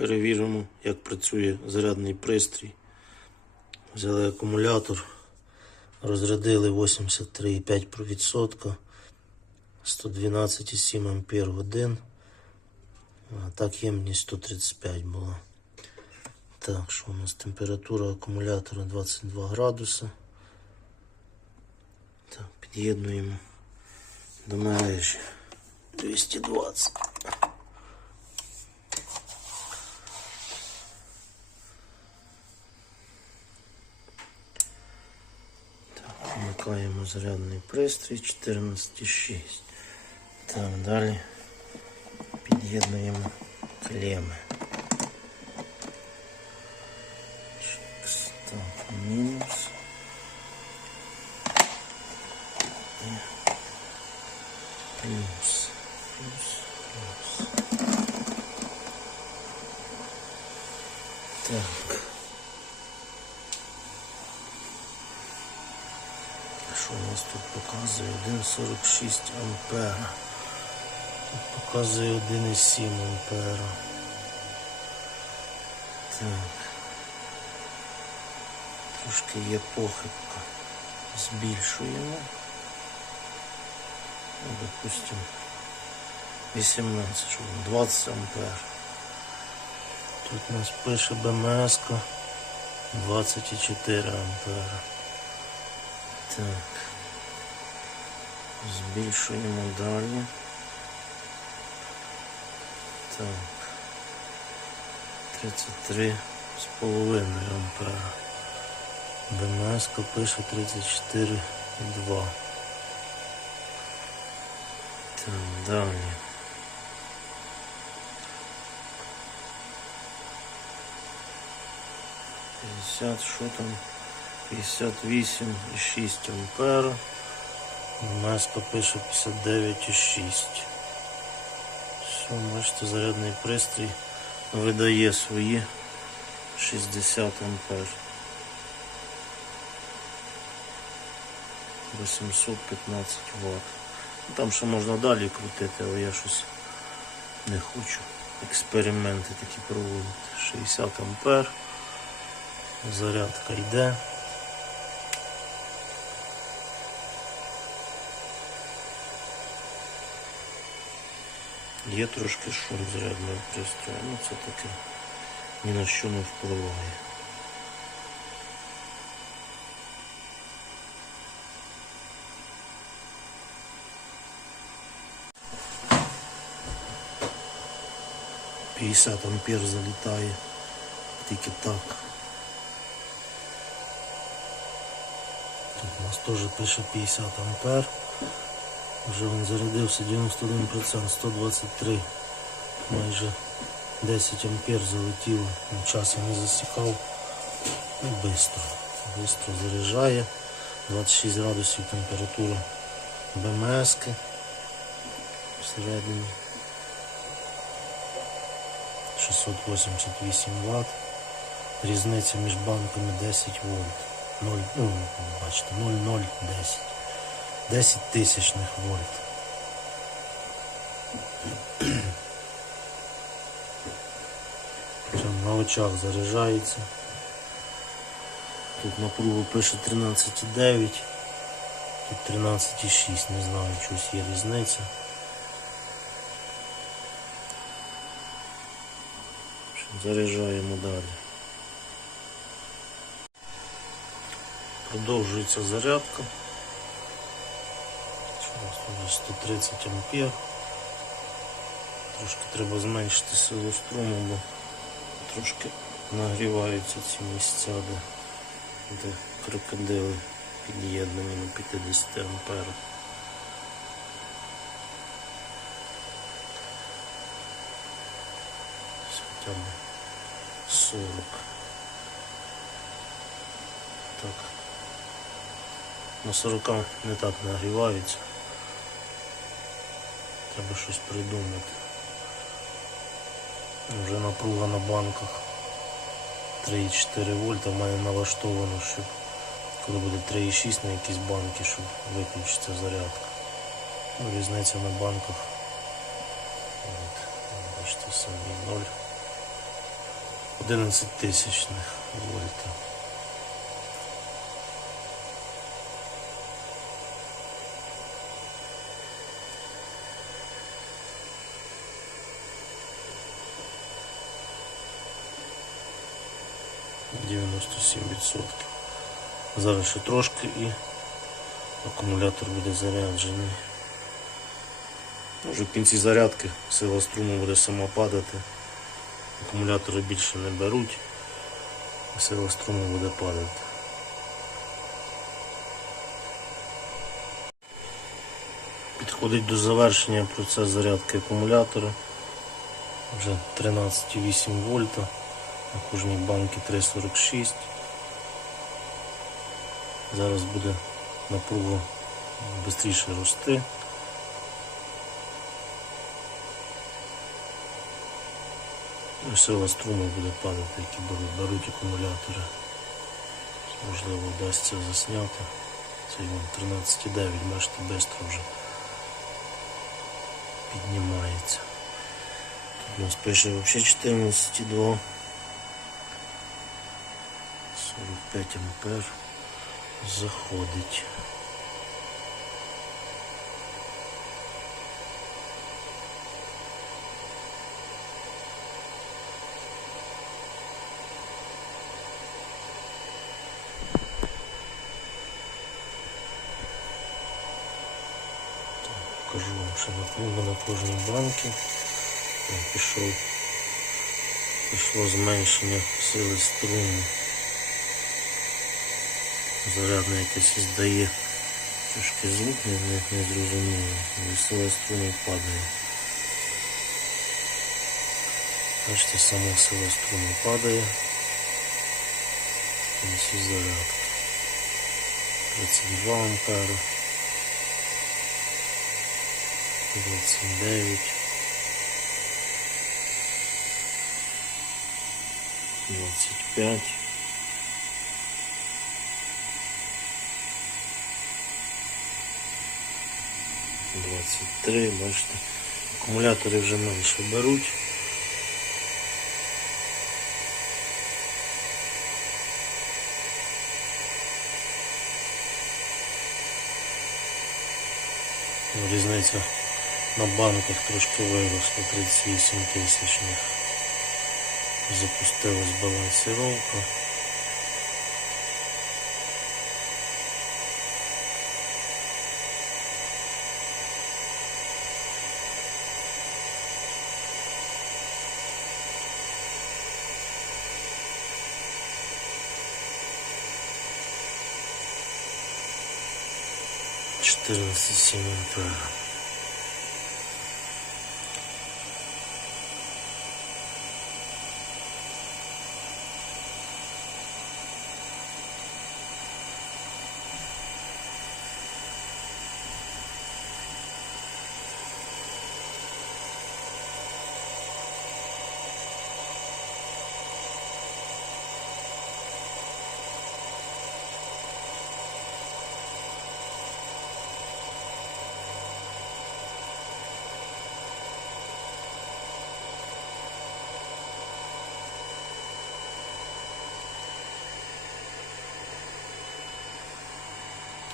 Перевіримо, як працює зарядний пристрій. Взяли акумулятор, розрядили 83,5%, 112,7 ампер годин. А так ємність 135 була. Так, що у нас температура акумулятора 22 градуси. Так, під'єднуємо до мережі 220. вмикаємо зарядний пристрій 14,6. Так, далі під'єднуємо клеми. Чикс. Так, мінус. І Плюс. Плюс. Плюс. Так. 1,46 ампера. Тут показує 1,7 ампера. Так. Трошки є похибка. Збільшуємо. Ну, допустим, 18, щоб 20 ампер. Тут нас пише БМС 24 ампера. Так. Збільшуємо далі. Так. 33 з половиною ампера. БМС пише 34,2. Так, далі. П'ятдесят, що там? 58,6 ампер. МС пише 59,6. Все, бачите, зарядний пристрій видає свої 60 ампер. 815 Вт. Ну, Там ще можна далі крутити, але я щось не хочу. Експерименти такі проводити. 60 ампер. Зарядка йде. Є трошки шум зарядного пристрою, ну це таке ні на що не впливає. П'ятдесят ампер залітає тільки так. Тут у нас теж пише 50 ампер. Вже він зарядився 91%, 123, майже 10 ампер залетіло, час я не засікав. І швидко. Швидко заряджає. 26 градусів температура БМС всередині. 688 Вт. Різниця між банками 10 вольт. 0, ну, бачите, 0,010. 10 тисячних вольт. Все, на очах заряджається. Тут напругу пише 13,9, тут 13,6, не знаю, щось є різниця. Заряджаємо далі. Продовжується зарядка. Зараз 130 ампер. Трошки треба зменшити силу струму, бо трошки нагріваються ці місця, де, де крокодили під'єднані на 50 амперах. Б 40. Так. На 40 не так нагріваються. Треба щось придумати. Вже напруга на банках 3,4 вольта в мене налаштовано, щоб коли буде 3,6 на якісь банки, щоб виключиться зарядка. Ну, різниця на банках. От, бачите, самі 0. 11 тисячних вольта. Дев'яносто сім відсотків. Зараз ще трошки і акумулятор буде заряджений. Вже в кінці зарядки сила струму буде сама падати. Акумулятори більше не беруть, і сила струму буде падати. Підходить до завершення процес зарядки акумулятора. Вже 13,8 вольта. На кожній банці 3,46. Зараз буде напруга швидше рости. Сила струму буде падати, які беруть, акумулятори. Можливо, вдасться засняти. Це вон 13,9, бачите, швидко вже піднімається. Тут у нас пише взагалі 14,2. 45 ампер заходить. Покажу вам, що напруга на кожній банці. О, Пішов, пішло зменшення сили струму. Зарядне якесь здає трошки звук не, не, не зрозуміло, але сила струму падає. Бачите, сама сила струму падає. Ось і зарядка. 32 ампера. 29. 25. Двадцять три, бачите, акумулятори вже менше беруть. Ну, Різниця на банках трошки виросла 38 тисячних. Запустилась балансировка. Четырнадцать семь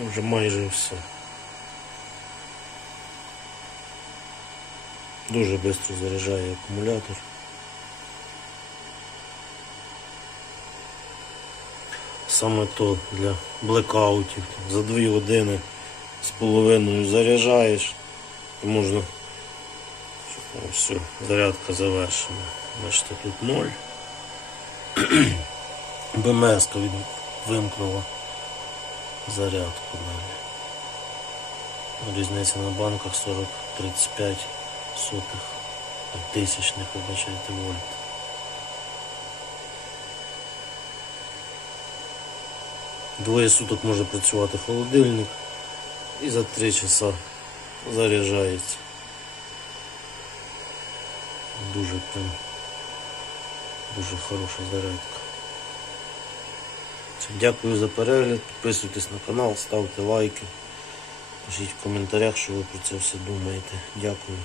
Ампер. Вже майже все. Дуже швидко заряджає акумулятор. Саме то для блекаутів. За 2 години з половиною заряджаєш і можна все, зарядка завершена. Бачите, тут 0. БМС від вимкнула зарядку далі. Різниця на банках 40-35 сотих тисячних, вибачайте, вольт. Двоє суток може працювати холодильник і за 3 часа заряджається. Дуже прям дуже хороша зарядка. Дякую за перегляд, підписуйтесь на канал, ставте лайки, пишіть в коментарях, що ви про це все думаєте. Дякую.